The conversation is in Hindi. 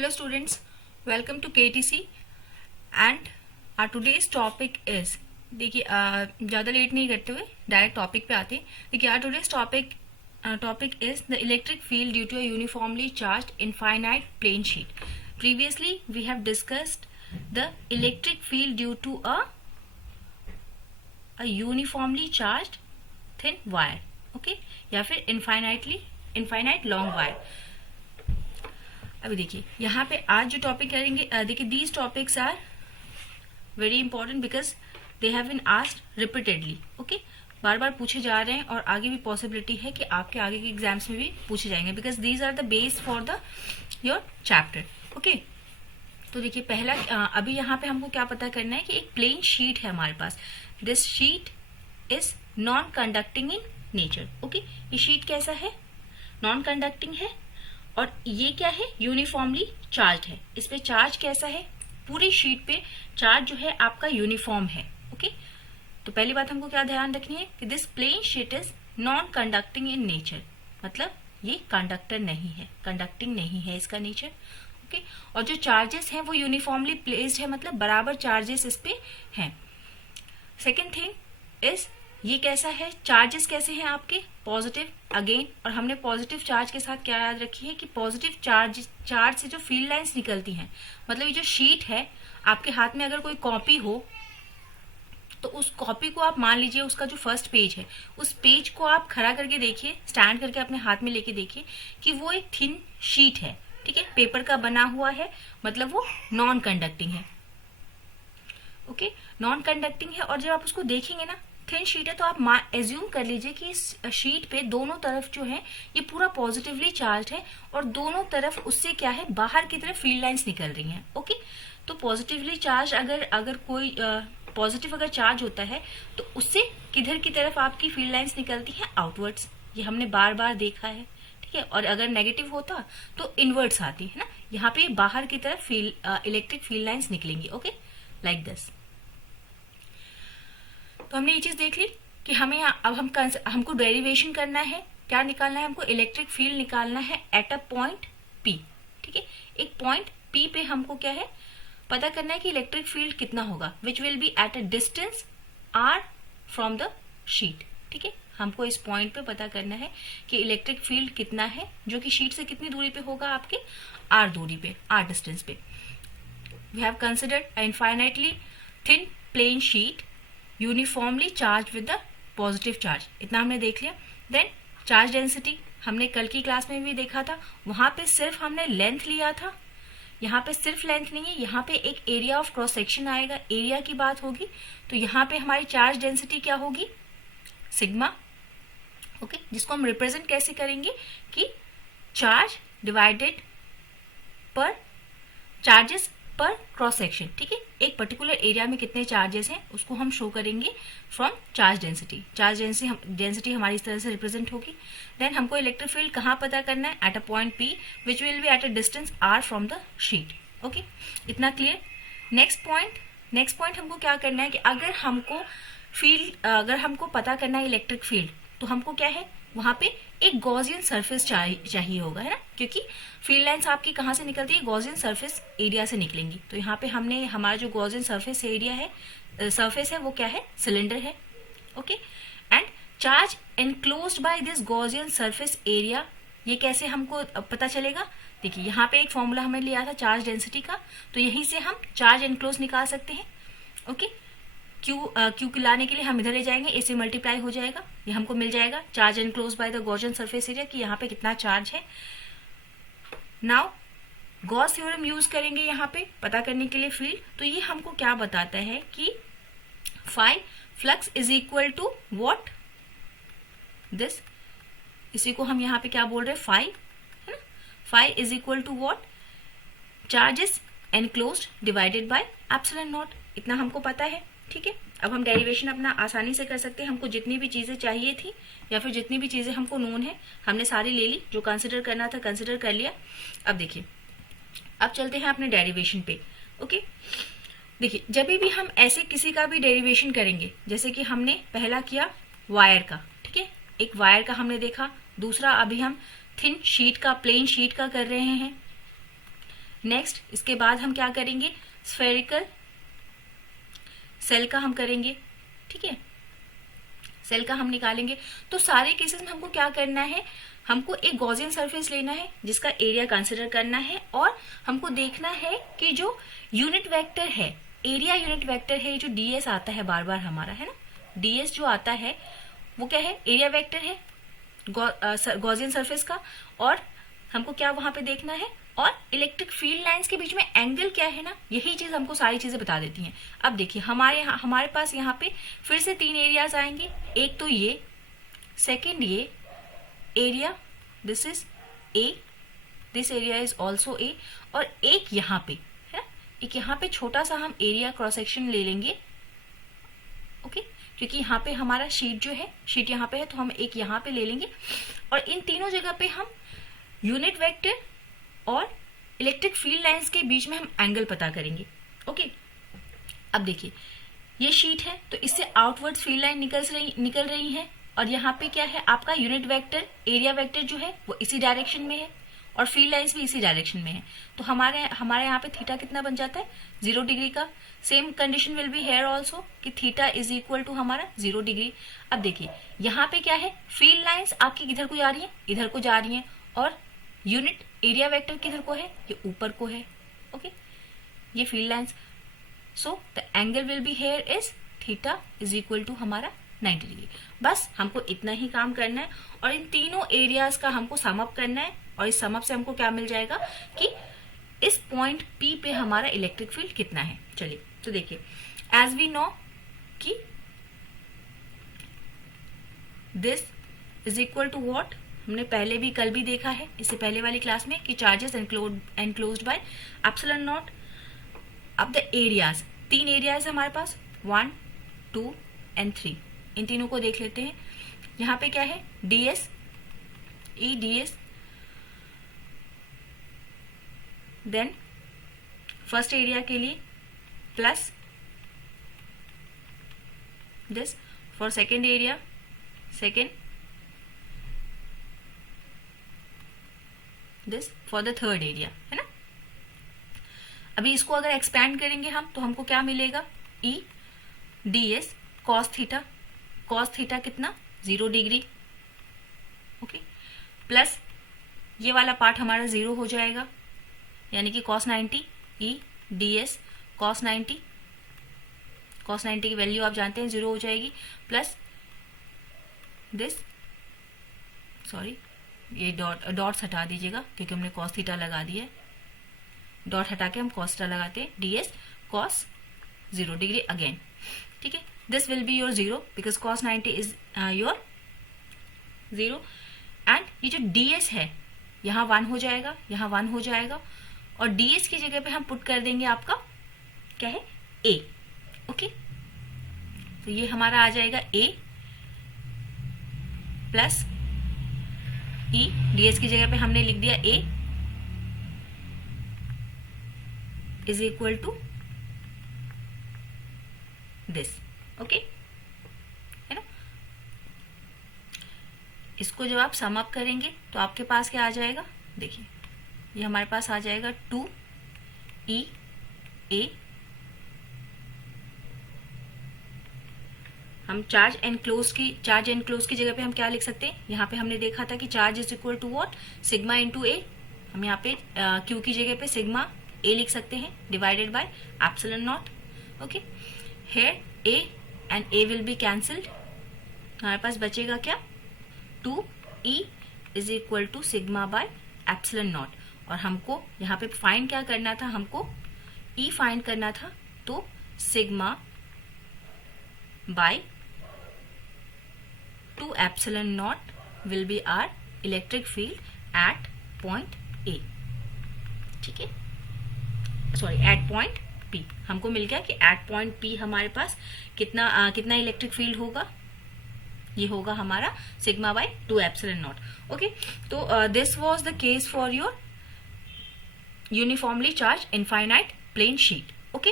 Hello students, welcome to KTC and our today's topic is देखिए ज़्यादा लेट नहीं करते हुए डायरेक्ट टॉपिक पे आते हैं। देखिए our today's topic is the electric field due to a uniformly charged infinite plane sheet. Previously we have discussed the electric field due to a uniformly charged thin wire, okay, या फिर infinite long wire. अभी देखिए यहाँ पे आज जो टॉपिक करेंगे, देखिए these topics are very important because they have been asked repeatedly, okay, बार बार पूछे जा रहे हैं और आगे भी पॉसिबिलिटी है कि आपके आगे के एग्जाम्स में भी पूछे जाएंगे because these are the base for the your chapter, okay. तो देखिए पहला अभी यहाँ पे हमको क्या पता करना है कि एक प्लेन शीट है हमारे पास। This sheet is non conducting in nature, okay. ये शीट कैसा है? नॉन कंडक्टिंग है और ये क्या है? यूनिफॉर्मली चार्ज है। इस पे चार्ज कैसा है? पूरी शीट पे चार्ज जो है आपका यूनिफॉर्म है, ओके। तो पहली बात हमको क्या ध्यान रखनी है कि this plane sheet is non conducting in nature, मतलब ये कंडक्टर नहीं है, कंडक्टिंग नहीं है इसका नेचर, ओके। और जो चार्जेस हैं वो यूनिफॉर्मली प्लेस्ड है, मतलब बराबर चार्जेस इस पे हैं। सेकेंड थिंग इज ये कैसा है? चार्जेस कैसे हैं आपके? Positive again. और हमने पॉजिटिव चार्ज के साथ क्या याद रखी है कि पॉजिटिव चार्ज से जो फील्ड लाइंस निकलती हैं, मतलब ये जो शीट है आपके हाथ में अगर कोई कॉपी हो तो उस कॉपी को आप मान लीजिए उसका जो फर्स्ट पेज है, उस पेज को आप खड़ा करके देखिए, स्टैंड करके अपने हाथ में लेके देखिए कि वो एक थिन शीट है, ठीक है, पेपर का बना हुआ है, मतलब वो नॉन कंडक्टिंग है, ओके, नॉन कंडक्टिंग है। और जब आप उसको देखेंगे ना, थिन शीट है, तो आप एज्यूम कर लीजिए कि इस शीट पे दोनों तरफ जो है ये पूरा पॉजिटिवली चार्ज है और दोनों तरफ उससे क्या है, बाहर की तरफ फील्ड लाइंस निकल रही हैं, ओके। तो पॉजिटिवली चार्ज अगर कोई पॉजिटिव अगर चार्ज होता है तो उससे किधर की तरफ आपकी फील्ड लाइंस निकलती हैं? आउटवर्ड्स। ये हमने बार बार देखा है, ठीक है। और अगर नेगेटिव होता तो इनवर्ड्स आती है ना, यहाँ पे बाहर की तरफ इलेक्ट्रिक फील्ड लाइंस निकलेंगी, ओके, लाइक दिस। तो हमने ये चीज देख ली कि हमें अब हमको डेरिवेशन करना है, क्या निकालना है हमको? इलेक्ट्रिक फील्ड निकालना है एट अ पॉइंट पी, ठीक है। एक पॉइंट पी पे हमको क्या है, पता करना है कि इलेक्ट्रिक फील्ड कितना होगा, which will be at a distance R from the sheet, ठीक है। हमको इस पॉइंट पे पता करना है कि इलेक्ट्रिक फील्ड कितना है, जो कि शीट से कितनी दूरी पे होगा, आपके आर दूरी पे, आर डिस्टेंस पे। We have considered a infinitely thin plane sheet uniformly charge with the positive charge, इतना हमने देख लिया। देन चार्ज डेंसिटी हमने कल की क्लास में भी देखा था, वहां पे सिर्फ हमने लेंथ लिया था, यहाँ पे सिर्फ लेंथ नहीं है, यहाँ पे एक एरिया ऑफ क्रॉस सेक्शन आएगा, एरिया की बात होगी। तो यहाँ पे हमारी चार्ज डेंसिटी क्या होगी? सिग्मा, ओके, जिसको हम रिप्रेजेंट कैसे करेंगे कि चार्ज डिवाइडेड पर चार्जेस पर क्रॉस सेक्शन, ठीक है। एक पर्टिकुलर एरिया में कितने चार्जेस हैं उसको हम शो करेंगे from charge density. Charge density हमारी इस तरह से रिप्रेजेंट होगी। देन हमको इलेक्ट्रिक फील्ड कहाँ पता करना है? At a point P which will be at a distance R from the sheet, okay, इतना क्लियर। नेक्स्ट पॉइंट हमको क्या करना है कि अगर हमको पता करना है इलेक्ट्रिक फील्ड, तो हमको क्या है, वहां पे एक गॉसियन सरफेस चाहिए होगा, है ना, क्योंकि फील्ड लाइंस आपकी कहाँ से निकलती है? गॉसियन सरफेस एरिया से निकलेंगी। तो यहाँ पे हमने हमारा जो गॉसियन सरफेस है वो क्या है? सिलेंडर है, okay. And charge enclosed by this Gaussian surface area, ये कैसे हमको पता चलेगा? देखिए यहाँ पे एक फॉर्मूला हमने लिया था चार्ज डेंसिटी का, तो यहीं से हम चार्ज एनक्लोज निकाल सकते हैं, ओके। क्यू लाने के लिए हम इधर ले जाएंगे, ए से मल्टीप्लाई हो जाएगा, ये हमको मिल जाएगा charge enclose by the Gaussian surface area, कि यहाँ पे कितना चार्ज है। नाउ गॉस थ्योरम यूज करेंगे यहाँ पे पता करने के लिए फील्ड। तो ये हमको क्या बताता है कि phi flux is equal to what? This, इसी को हम यहाँ पे क्या बोल रहे हैं? फाई, है ना, phi is equal to what? Charges enclosed divided by epsilon naught, इतना हमको पता है, ठीक है। अब हम डेरिवेशन अपना आसानी से कर सकते हैं। हमको जितनी भी चीजें चाहिए थी या फिर जितनी भी चीजें हमको नोन है हमने सारी ले ली, जो कंसिडर करना था कंसिडर कर लिया। अब देखिए, अब चलते हैं अपने डेरिवेशन पे, ओके। देखिए जब भी हम ऐसे किसी का भी डेरिवेशन करेंगे, जैसे कि हमने पहला किया वायर का, ठीक है, एक वायर का हमने देखा, दूसरा अभी हम थिन शीट का, प्लेन शीट का कर रहे हैं, नेक्स्ट इसके बाद हम क्या करेंगे, स्फेरिकल सेल का हम करेंगे, ठीक है, सेल का हम निकालेंगे। तो सारे केसेस में हमको क्या करना है, हमको एक गॉसियन सरफेस लेना है जिसका एरिया कंसिडर करना है, और हमको देखना है कि जो यूनिट वेक्टर है, एरिया यूनिट वेक्टर है, जो डीएस आता है बार बार हमारा, है ना, डीएस जो आता है वो क्या है, एरिया वेक्टर है गॉसियन सरफेस का, और हमको क्या वहां पे देखना है, और इलेक्ट्रिक फील्ड लाइंस के बीच में एंगल क्या है ना, यही चीज हमको सारी चीजें बता देती हैं। अब देखिए हमारे पास यहाँ पे फिर से 3 एरियाज आएंगे, एक तो ये, सेकेंड ये area, this is a, this area is also a, और एक यहाँ पे है, एक यहाँ पे छोटा सा हम एरिया क्रॉस सेक्शन ले लेंगे, ओके, क्योंकि यहाँ पे हमारा शीट जो है, शीट यहाँ पे है, तो हम एक यहाँ पे ले लेंगे, और इन तीनों जगह पे हम यूनिट वेक्टर और इलेक्ट्रिक फील्ड लाइंस के बीच में हम एंगल पता करेंगे, ओके। अब देखिए ये शीट है, तो इससे आउटवर्ड फील्ड लाइन निकल रही है, और यहाँ पे क्या है, आपका यूनिट वेक्टर, एरिया वेक्टर जो है वो इसी डायरेक्शन में है, और फील्ड लाइंस भी इसी डायरेक्शन में है। तो हमारे यहाँ पे थीटा कितना बन जाता है, 0 डिग्री का। Same condition will be here also कि थीटा इज इक्वल टू हमारा 0 डिग्री। अब देखिए यहाँ पे क्या है, फील्ड लाइंस आपकी किधर को जा रही है, इधर को जा रही है, और यूनिट एरिया वेक्टर किधर को है, ये ऊपर को है, ओके, ये field lines. So the angle will be here is theta is equal to हमारा 90 डिग्री। बस हमको इतना ही काम करना है, और इन तीनों एरियाज का हमको सम अप करना है, और इस सम अप से हमको क्या मिल जाएगा कि इस पॉइंट P पे हमारा इलेक्ट्रिक फील्ड कितना है। चलिए तो देखिए, एज वी नो कि this is equal to what, हमने पहले भी कल भी देखा है इससे पहले वाली क्लास में कि charges enclosed bye epsilon not. अब द एरियाज, 3 एरियाज हमारे पास, 1, 2 एंड 3, इन तीनों को देख लेते हैं। यहाँ पे क्या है, ds, ई ds, देन फर्स्ट एरिया के लिए plus this for second area, second this for the third area, है ना। अभी इसको अगर एक्सपैंड करेंगे हम तो हमको क्या मिलेगा, ई ds cos theta, cos theta कितना 0 डिग्री, ओके, प्लस ये वाला पार्ट हमारा 0 हो जाएगा, यानी कि cos 90, ई ds cos 90, cos 90 की वैल्यू आप जानते हैं 0 हो जाएगी, प्लस दिस, सॉरी ये डॉट्स हटा दीजिएगा क्योंकि हमने cos थीटा लगा दिया है, डॉट हटा के हम cos थीटा लगाते हैं, ds cos 0 डिग्री अगेन, ठीक है। This will be your 0 because cos 90 is your 0, and ये जो ds है यहाँ 1 हो जाएगा, यहाँ 1 हो जाएगा, और ds की जगह पे हम पुट कर देंगे आपका क्या है, a, ओके। तो ये हमारा आ जाएगा a प्लस e, ds की जगह पे हमने लिख दिया a is equal to this, okay, है ना। इसको जब आप सम अप करेंगे तो आपके पास क्या आ जाएगा, देखिए ये हमारे पास आ जाएगा 2e a, हम चार्ज एनक्लोज की जगह पे हम क्या लिख सकते हैं, यहाँ पे हमने देखा था कि charge is equal to what, sigma into A, हम यहाँ पे q की जगह पे सिग्मा a लिख सकते हैं divided by epsilon naught, okay. Here a and a will be cancelled, हमारे पास बचेगा क्या, 2e is equal to sigma by epsilon naught, और हमको यहाँ पे फाइंड क्या करना था, हमको e फाइंड करना था, तो sigma by 2 epsilon naught will be our electric field at point A, ठीक है, सॉरी एट पॉइंट P। हमको मिल गया कि एट पॉइंट P हमारे पास कितना इलेक्ट्रिक फील्ड होगा, ये होगा हमारा sigma by 2 epsilon naught, okay. तो this was the case for your uniformly charge infinite plane sheet, okay.